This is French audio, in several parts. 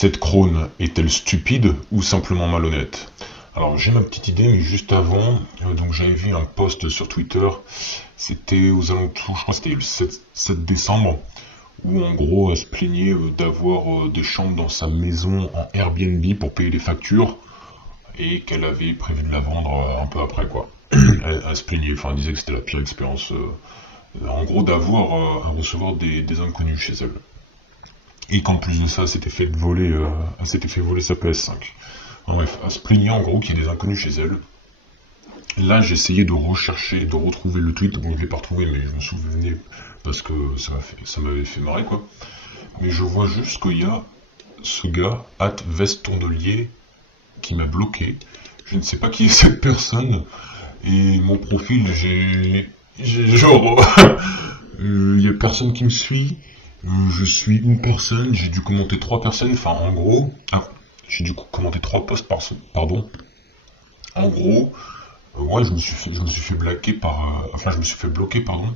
Cette crone est-elle stupide ou simplement malhonnête? Alors j'ai ma petite idée, mais juste avant, donc j'avais vu un post sur Twitter, c'était aux alentours, je crois que c'était le 7 décembre, où en gros elle se plaignait d'avoir des chambres dans sa maison en Airbnb pour payer les factures, et qu'elle avait prévu de la vendre un peu après quoi. Elle se plaignait, enfin elle disait que c'était la pire expérience, en gros d'avoir à recevoir des inconnus chez elle. Et qu'en plus de ça, elle s'était fait voler sa PS5. En bref, elle se plaignait en gros qu'il y ait des inconnus chez elle. Là, j'ai essayé de rechercher, de retrouver le tweet. Bon, je l'ai pas retrouvé, mais je me souvenais parce que ça m'avait fait marrer quoi. Mais je vois juste qu'il y a ce gars, @vesttondelier, qui m'a bloqué. Je ne sais pas qui est cette personne. Et mon profil, j'ai genre, il y a personne qui me suit. Je suis une personne, j'ai dû commenter 3 personnes, enfin en gros, j'ai dû commenter 3 posts pardon. En gros, ouais, je me suis fait bloquer je me suis fait bloquer, pardon,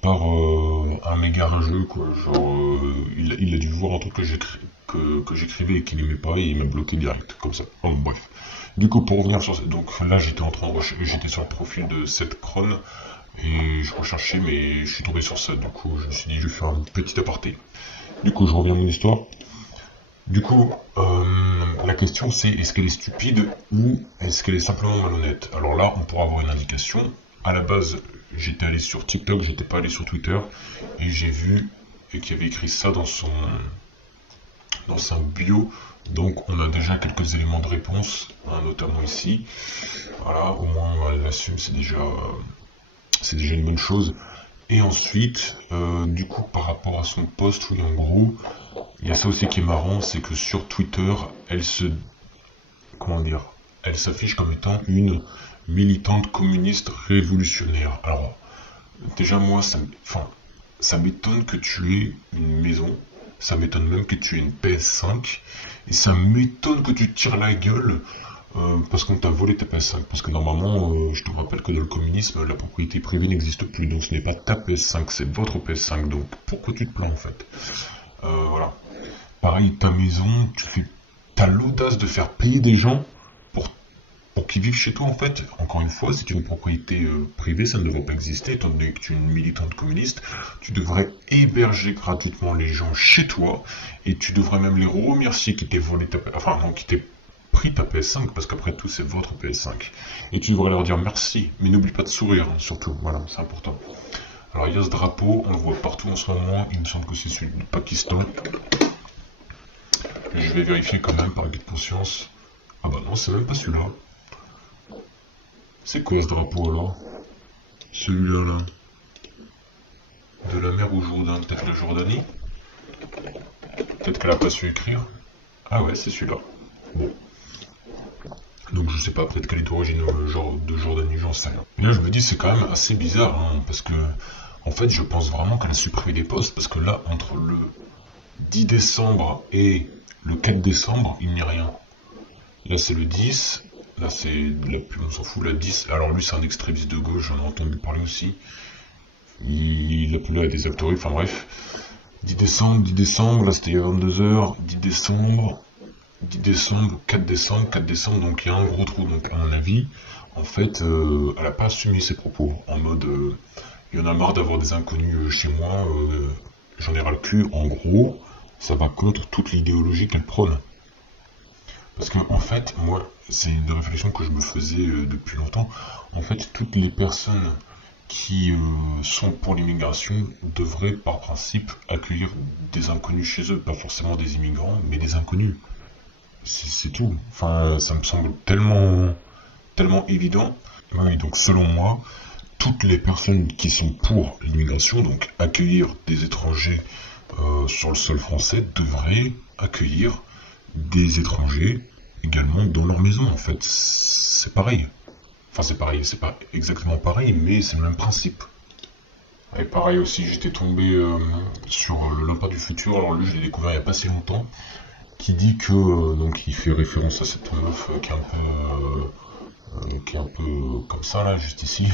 par un méga rageux, quoi. Genre, il a dû voir un truc que j'écrivais et qu'il aimait pas, et il m'a bloqué direct, comme ça. Enfin, bref. Du coup, pour revenir sur donc là, j'étais sur le profil de cette crone, et je recherchais, mais je suis tombé sur ça. Du coup, je me suis dit, je vais faire un petit aparté. Du coup, je reviens à mon histoire. Du coup, la question c'est, est-ce qu'elle est stupide ou est-ce qu'elle est simplement malhonnête? Alors là, on pourra avoir une indication. À la base, j'étais allé sur TikTok, j'étais pas allé sur Twitter, et j'ai vu qu'il y avait écrit ça dans sa bio. Donc on a déjà quelques éléments de réponse, hein, notamment ici. Voilà, au moins elle l'assume, c'est déjà une bonne chose. Et ensuite, du coup, par rapport à son post, oui, en gros, il y a ça aussi qui est marrant, c'est que sur Twitter, comment dire, elle s'affiche comme étant une militante communiste révolutionnaire. Alors, déjà moi, ça m'étonne que tu aies une maison, ça m'étonne même que tu aies une PS5, et ça m'étonne que tu tires la gueule parce qu'on t'a volé ta PS5. Parce que normalement, je te rappelle que dans le communisme, la propriété privée n'existe plus, donc ce n'est pas ta PS5, c'est votre PS5. Donc pourquoi tu te plains en fait? Voilà. Pareil, ta maison, t'as l'audace de faire payer des gens pour, pour qu'ils vivent chez toi en fait. Encore une fois, c'est une propriété privée, ça ne devrait pas exister, étant donné que tu es une militante communiste. Tu devrais héberger gratuitement les gens chez toi, et tu devrais même les remercier qui t'aient volé enfin non, qui t'aient pris ta PS5, parce qu'après tout c'est votre PS5. Et tu devrais leur dire merci, mais n'oublie pas de sourire, hein, surtout, voilà, c'est important. Alors il y a ce drapeau, on le voit partout en ce moment, il me semble que c'est celui du Pakistan. Je vais vérifier quand même par acquis de conscience. Ah bah non, c'est même pas celui-là. C'est quoi ce drapeau alors? Celui-là là. De la mer au Jourdain, peut-être la Jordanie? Peut-être qu'elle a pas su écrire. Ah ouais, c'est celui-là. Bon. Donc je sais pas, peut-être qu'elle est d'origine genre de Jordanie, j'en sais rien. Et là je me dis c'est quand même assez bizarre, hein, parce que en fait je pense vraiment qu'elle a supprimé des postes, parce que là entre le 10 décembre et le 4 décembre il n'y a rien. Là c'est le 10, là c'est la pub, on s'en fout, la 10. Alors lui c'est un extrémiste de gauche, j'en ai entendu parler aussi. Il appelait à des acteurs, enfin bref. 10 décembre, là c'était il y a 22h, 10 décembre, 10 décembre, 4 décembre, donc il y a un gros trou. Donc à mon avis, en fait, elle n'a pas assumé ses propos, en mode, il y en a marre d'avoir des inconnus chez moi, j'en ai ras le cul, en gros, ça va contre toute l'idéologie qu'elle prône. Parce que en fait, moi, c'est une réflexion que je me faisais depuis longtemps, en fait, toutes les personnes qui sont pour l'immigration devraient par principe accueillir des inconnus chez eux, pas forcément des immigrants, mais des inconnus. C'est tout. Enfin, ça me semble tellement évident. Oui, donc selon moi, toutes les personnes qui sont pour l'immigration, donc accueillir des étrangers sur le sol français, devraient accueillir des étrangers également dans leur maison. En fait, c'est pareil. Enfin, c'est pareil, c'est pas exactement pareil, mais c'est le même principe. Et pareil aussi, j'étais tombé sur l'Empire du futur. Alors lui, je l'ai découvert il n'y a pas si longtemps, qui dit que donc il fait référence à cette meuf qui est un peu comme ça là, juste ici,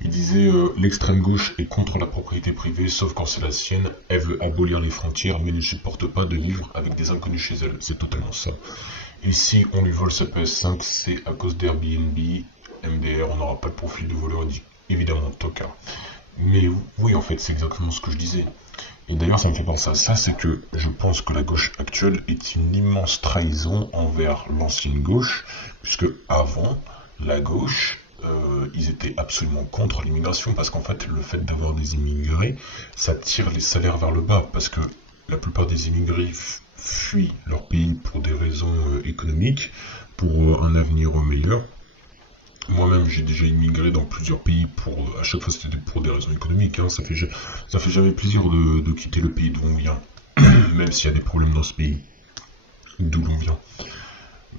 Il disait l'extrême gauche est contre la propriété privée, sauf quand c'est la sienne. Elle veut abolir les frontières, mais ne supporte pas de vivre avec des inconnus chez elle. C'est totalement ça. Et si on lui vole sa PS5, c'est à cause d'Airbnb, MDR, on n'aura pas de profil de voleur, évidemment, tocard. Mais oui, en fait, c'est exactement ce que je disais. Et d'ailleurs, ça me fait penser à ça, c'est que je pense que la gauche actuelle est une immense trahison envers l'ancienne gauche, puisque avant, la gauche, ils étaient absolument contre l'immigration, parce qu'en fait, le fait d'avoir des immigrés, ça tire les salaires vers le bas, parce que la plupart des immigrés fuient leur pays pour des raisons économiques, pour un avenir meilleur. Moi-même, j'ai déjà immigré dans plusieurs pays à chaque fois c'était pour des raisons économiques, hein. Ça fait jamais plaisir de quitter le pays d'où on vient, même s'il y a des problèmes dans ce pays d'où l'on vient.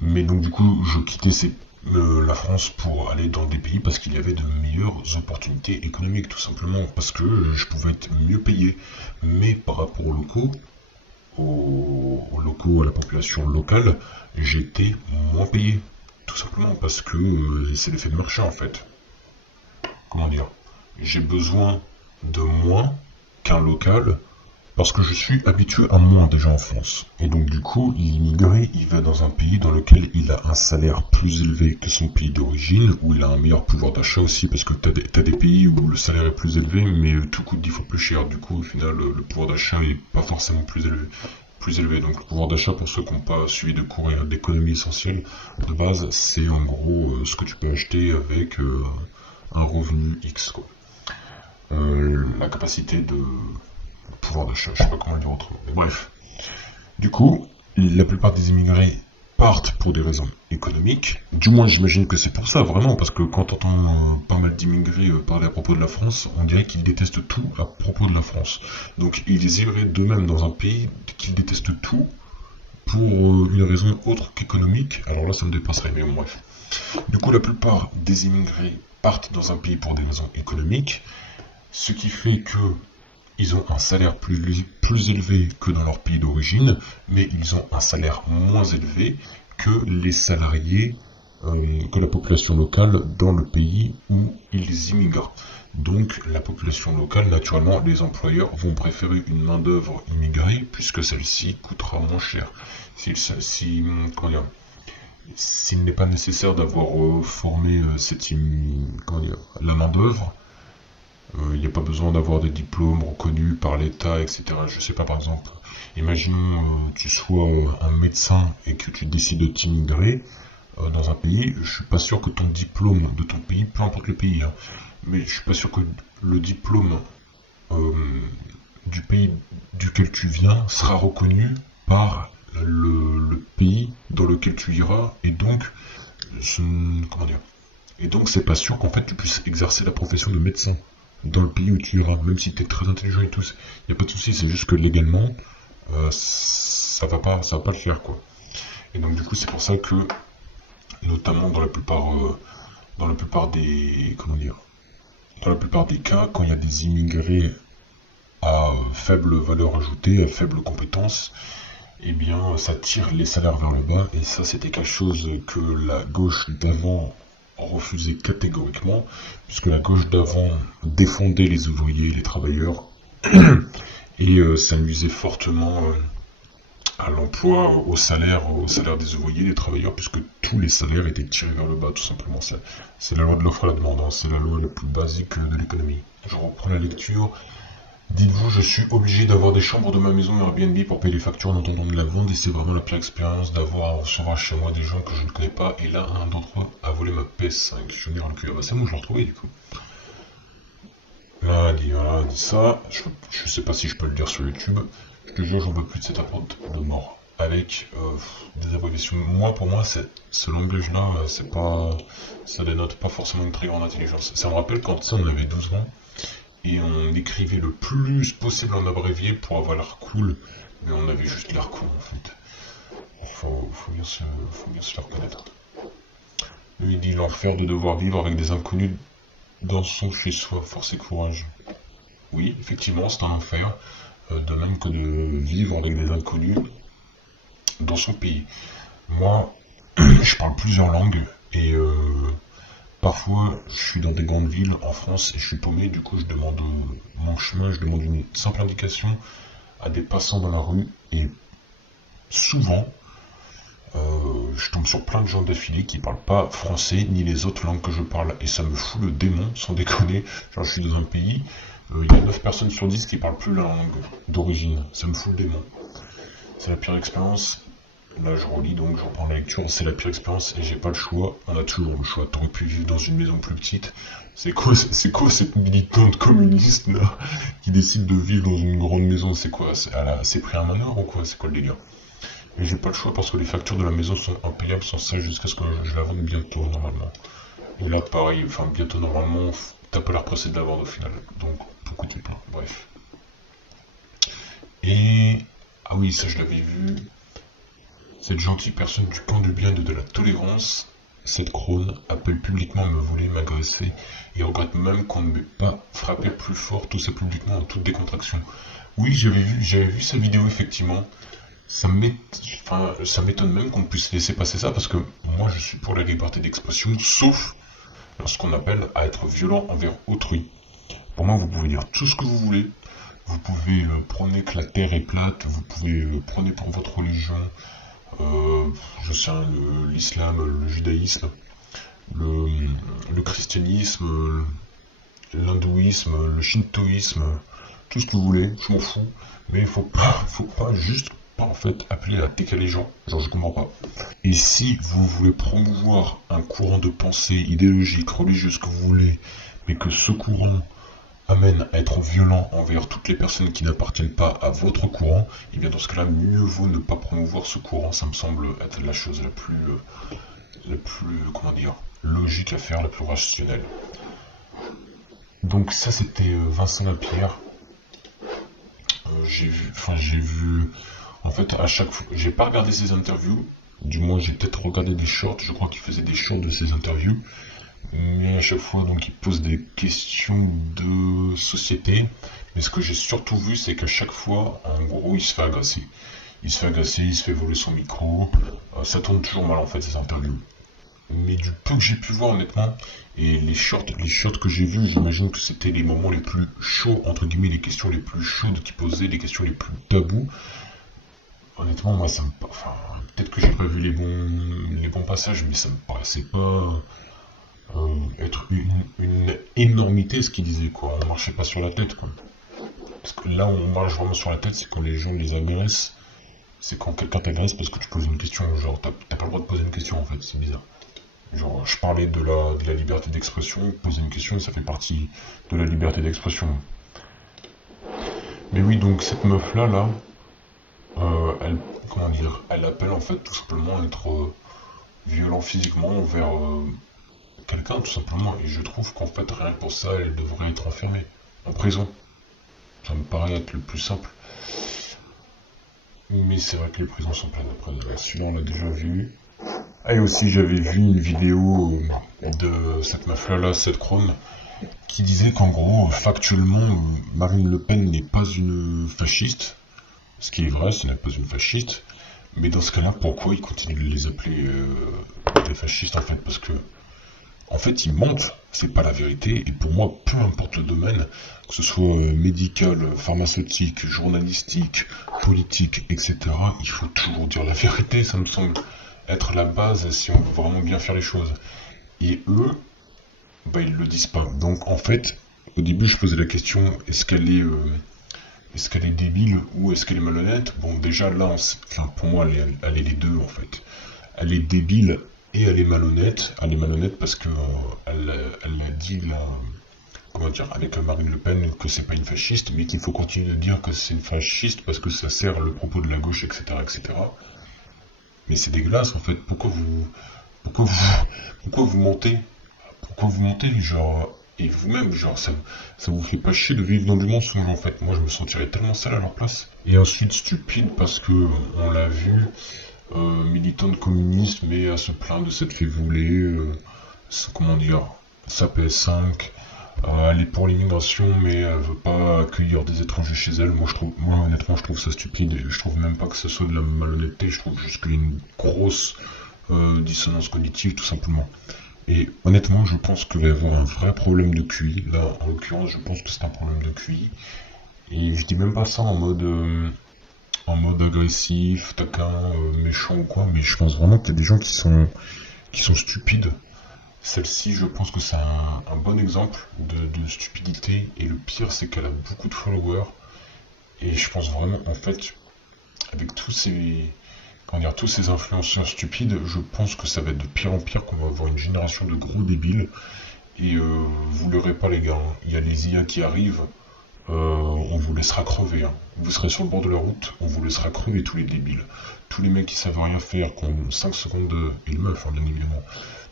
Mais donc du coup, je quittais la France pour aller dans des pays parce qu'il y avait de meilleures opportunités économiques, tout simplement, parce que je pouvais être mieux payé. Mais par rapport aux locaux, à la population locale, j'étais moins payé. Tout simplement parce que c'est l'effet de marché en fait. Comment dire? J'ai besoin de moins qu'un local parce que je suis habitué à moins déjà en France. Et donc du coup, l'immigré, il va dans un pays dans lequel il a un salaire plus élevé que son pays d'origine, où il a un meilleur pouvoir d'achat aussi, parce que t'as des pays où le salaire est plus élevé, mais tout coûte 10 fois plus cher. Du coup, au final, le pouvoir d'achat est pas forcément plus élevé. Donc le pouvoir d'achat, pour ceux qui n'ont pas suivi de cours d'économie essentielle, de base, c'est en gros ce que tu peux acheter avec un revenu X, quoi. La capacité de pouvoir d'achat, je sais pas comment le dire autrement. Mais bref. Du coup, la plupart des immigrés partent pour des raisons économiques. Du moins, j'imagine que c'est pour ça, vraiment, parce que quand on entend pas mal d'immigrés parler à propos de la France, on dirait qu'ils détestent tout à propos de la France. Donc, ils iraient d'eux-mêmes dans un pays qu'ils détestent tout pour une raison autre qu'économique. Alors là, ça me dépasserait, mais bref. Du coup, la plupart des immigrés partent dans un pays pour des raisons économiques, ce qui fait que ils ont un salaire plus élevé que dans leur pays d'origine, mais ils ont un salaire moins élevé que les salariés, que la population locale dans le pays où ils immigrent. Donc la population locale, naturellement, les employeurs vont préférer une main-d'œuvre immigrée puisque celle-ci coûtera moins cher. S'il n'est pas nécessaire d'avoir formé la main-d'œuvre, il n'y a pas besoin d'avoir des diplômes reconnus par l'État, etc. Je sais pas, par exemple, imaginons tu sois un médecin et que tu décides de t'immigrer dans un pays, je suis pas sûr que ton diplôme de ton pays, peu importe le pays, hein, mais je suis pas sûr que le diplôme du pays duquel tu viens sera reconnu par le pays dans lequel tu iras, et donc, c'est pas sûr qu'en fait tu puisses exercer la profession de médecin dans le pays où tu iras, même si tu es très intelligent et tout, il n'y a pas de souci, c'est juste que légalement, ça va pas le faire, quoi. Et donc du coup, c'est pour ça que, notamment dans la plupart des cas, quand il y a des immigrés à faible valeur ajoutée, à faible compétence, eh bien, ça tire les salaires vers le bas, et ça, c'était quelque chose que la gauche d'avant refusé catégoriquement, puisque la gauche d'avant défendait les ouvriers, les travailleurs, et s'amusait fortement à l'emploi, au salaire des ouvriers, des travailleurs, puisque tous les salaires étaient tirés vers le bas, tout simplement. C'est la loi de l'offre et la demande, hein. C'est la loi la plus basique de l'économie. Je reprends la lecture. Dites-vous, je suis obligé d'avoir des chambres de ma maison Airbnb pour payer les factures en attendant de la vente, et c'est vraiment la pire expérience d'avoir à recevoir chez moi des gens que je ne connais pas, et là, un d'entre eux a volé ma PS5. Je vais dire le cul. Ah bah c'est bon, je l'ai retrouvé du coup. Là, dit ça. Je sais pas si je peux le dire sur YouTube. Je te jure, j'en veux plus de cette apporte de mort. Avec des abréviations. Pour moi, ce langage-là, ça dénote pas forcément une très grande intelligence. Ça me rappelle quand on avait 12 ans, et on écrivait le plus possible en abrévié pour avoir l'air cool, mais on avait juste l'air cool en fait. Faut bien se le reconnaître. Lui il dit l'enfer de devoir vivre avec des inconnus dans son chez-soi, force et courage. Oui, effectivement, c'est un enfer, de même que de vivre avec des inconnus dans son pays. Moi, je parle plusieurs langues, et Parfois, je suis dans des grandes villes en France et je suis paumé, du coup je demande mon chemin, je demande une simple indication à des passants dans la rue et souvent, je tombe sur plein de gens d'affilée qui parlent pas français ni les autres langues que je parle et ça me fout le démon, sans déconner. Genre je suis dans un pays, il y a 9 personnes sur 10 qui parlent plus la langue d'origine, ça me fout le démon. C'est la pire expérience. Là je relis donc je reprends la lecture, c'est la pire expérience et j'ai pas le choix, on a toujours le choix, t'aurais pu vivre dans une maison plus petite. C'est quoi cette militante communiste là qui décide de vivre dans une grande maison, c'est quoi? Elle s'est pris un manoir ou quoi? C'est quoi le délire? Et j'ai pas le choix parce que les factures de la maison sont impayables sans ça jusqu'à ce que je la vende bientôt normalement. Et là pareil, enfin bientôt normalement, t'as pas l'air pressé de la vendre au final, donc pourquoi t'es pas, bref. Et... ah oui, ça je l'avais vu. Cette gentille personne du camp du bien et de la tolérance, cette crone, appelle publiquement à me voler, m'agresser et regrette même qu'on ne m'ait pas frappé plus fort, tout ça publiquement en toute décontraction. Oui, j'avais vu sa vidéo effectivement. Ça m'étonne même qu'on puisse laisser passer ça parce que moi je suis pour la liberté d'expression, sauf lorsqu'on appelle à être violent envers autrui. Pour moi, vous pouvez dire tout ce que vous voulez. Vous pouvez prôner que la terre est plate, vous pouvez prôner pour votre religion, je sais, l'islam, le judaïsme, le christianisme, l'hindouisme, le shintoïsme, tout ce que vous voulez, je m'en fous, mais faut pas juste pas en fait appeler à décaler les gens, genre je comprends pas. Et si vous voulez promouvoir un courant de pensée idéologique, religieux, ce que vous voulez, mais que ce courant amène à être violent envers toutes les personnes qui n'appartiennent pas à votre courant, et bien dans ce cas-là, mieux vaut ne pas promouvoir ce courant, ça me semble être la chose la plus, comment dire, logique à faire, la plus rationnelle. Donc ça c'était Vincent Lapierre. J'ai vu, en fait à chaque fois, j'ai pas regardé ses interviews, du moins j'ai peut-être regardé des shorts, je crois qu'il faisait des shorts de ses interviews. Mais à chaque fois, donc, il pose des questions de société. Mais ce que j'ai surtout vu, c'est qu'à chaque fois, en gros, il se fait agresser. Il se fait voler son micro. Ça tourne toujours mal, en fait, ces interviews. Mais du peu que j'ai pu voir, honnêtement, et les shorts que j'ai vus, j'imagine que c'était les moments les plus chauds, entre guillemets, les questions les plus chaudes qu'il posait, les questions les plus tabous. Honnêtement, moi, ça me... Enfin, peut-être que j'ai pas vu les bons passages, mais ça me paraissait pas... être une énormité ce qu'il disait quoi, on marchait pas sur la tête quoi. Parce que là où on marche vraiment sur la tête c'est quand les gens les agressent, c'est quand quelqu'un t'agresse parce que tu poses une question, genre t'as pas le droit de poser une question en fait, c'est bizarre. Genre je parlais de la liberté d'expression, poser une question ça fait partie de la liberté d'expression. Mais oui donc cette meuf là, elle, comment dire, elle appelle en fait tout simplement à être violent physiquement envers quelqu'un tout simplement, et je trouve qu'en fait rien que pour ça elle devrait être enfermée en prison, ça me paraît être le plus simple, mais c'est vrai que les prisons sont pleines après, celui-là on l'a déjà vu. Ah, et aussi j'avais vu une vidéo de cette meuf là, cette Chrome, qui disait qu'en gros factuellement Marine Le Pen n'est pas une fasciste, ce qui est vrai, ce n'est pas une fasciste, mais dans ce cas là pourquoi ils continuent de les appeler des fascistes en fait, parce que en fait, ils mentent, c'est pas la vérité, et pour moi, peu importe le domaine, que ce soit médical, pharmaceutique, journalistique, politique, etc., il faut toujours dire la vérité, ça me semble être la base si on veut vraiment bien faire les choses. Et eux, bah ils le disent pas. Donc en fait, au début je posais la question, est-ce qu'elle est débile ou est-ce qu'elle est malhonnête? Bon déjà là, pour moi elle est les deux en fait. Elle est débile et elle est malhonnête parce que elle a dit là, comment dire, avec Marine Le Pen que c'est pas une fasciste, mais qu'il faut continuer de dire que c'est une fasciste parce que ça sert le propos de la gauche, etc., etc. Mais c'est dégueulasse en fait. Pourquoi vous mentez? Pourquoi vous mentez, genre, et vous-même, genre, ça vous fait pas chier de vivre dans du mensonge en fait. Moi, je me sentirais tellement sale à leur place. Et ensuite stupide parce que on l'a vu. Militante communiste mais à se plaindre de s'être fait voler, comment dire, sa PS5, elle est pour l'immigration mais elle veut pas accueillir des étrangers chez elle. Moi honnêtement je trouve ça stupide et je trouve même pas que ce soit de la malhonnêteté, je trouve juste qu'il y a une grosse dissonance cognitive tout simplement. Et honnêtement, je pense qu'il va y avoir un vrai problème de QI. Là, en l'occurrence, je pense que c'est un problème de QI. Et je dis même pas ça en mode agressif, taquin, méchant ou quoi, mais je pense vraiment qu'il y a des gens qui sont stupides. Celle-ci, je pense que c'est un bon exemple de stupidité. Et le pire, c'est qu'elle a beaucoup de followers. Et je pense vraiment, en fait, avec tous ces influenceurs stupides, je pense que ça va être de pire en pire, qu'on va avoir une génération de gros débiles. Et vous l'aurez pas, les gars, hein. Il y a les IA qui arrivent. On vous laissera crever, hein. Vous serez sur le bord de la route, on vous laissera crever tous les débiles. Tous les mecs qui savent rien faire, qui ont 5 secondes de... Et les meufs, hein, bien évidemment.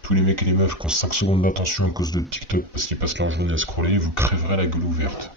Tous les mecs et les meufs qui ont 5 secondes d'attention à cause de TikTok parce qu'ils passent leur journée à scroller, vous crèverez la gueule ouverte.